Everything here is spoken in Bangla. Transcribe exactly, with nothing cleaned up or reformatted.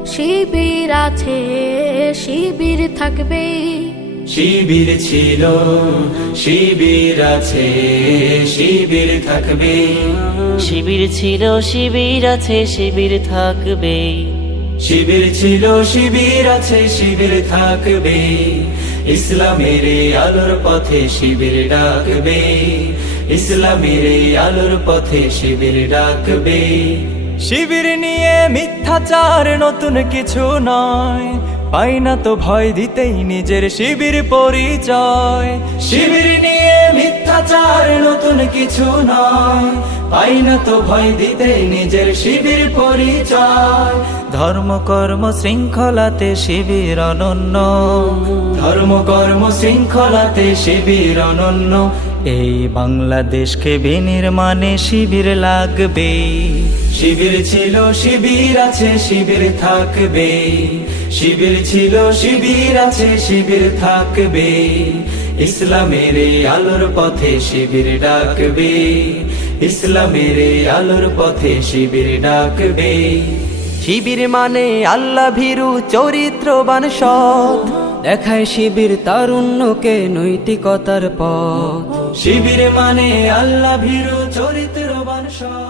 শিবির আছে শিবির থাকবে, শিবির ছিল শিবির আছে শিবির থাকবে, শিবির ছিল শিবির আছে শিবির থাকবে, শিবির ছিল শিবির আছে শিবির থাকবে, ইসলামের এই আলোর পথে শিবির ডাকবে, ইসলামের এই আলোর পথে শিবির ডাকবে। শিবির নিয়ে মিথ্যাচার নতুন কিছু নয়, পাই না তো ভয় দিতেই নিজের শিবির পরিচয়। শিবির নিয়ে মিথ্যাচার নতুন কিছু নয়, পাই না তো ভয় দিতে নিজের শিবির পরিচয়। ধর্ম কর্ম শৃঙ্খলাতে শিবির অনন্য, ধর্ম কর্ম শৃঙ্খলাতে শিবির অনন্য, এই বাংলাদেশকে বিনির্মাণে শিবির লাগবে। শিবির ছিল শিবির আছে শিবির থাকবে, শিবির ছিল শিবির আছে শিবির থাকবে, ইসলামের এই আলোর পথে শিবির ডাকবে, ইসলামের এই আলোর পথে শিবির ডাকবে। শিবির মানে আল্লাহ ভীরু চরিত্রবান সৎ, দেখায় শিবির তারুণ্যকে নৈতিকতার পথ। শিবির মানে আল্লাহ ভীরু চরিত্রবান সৎ।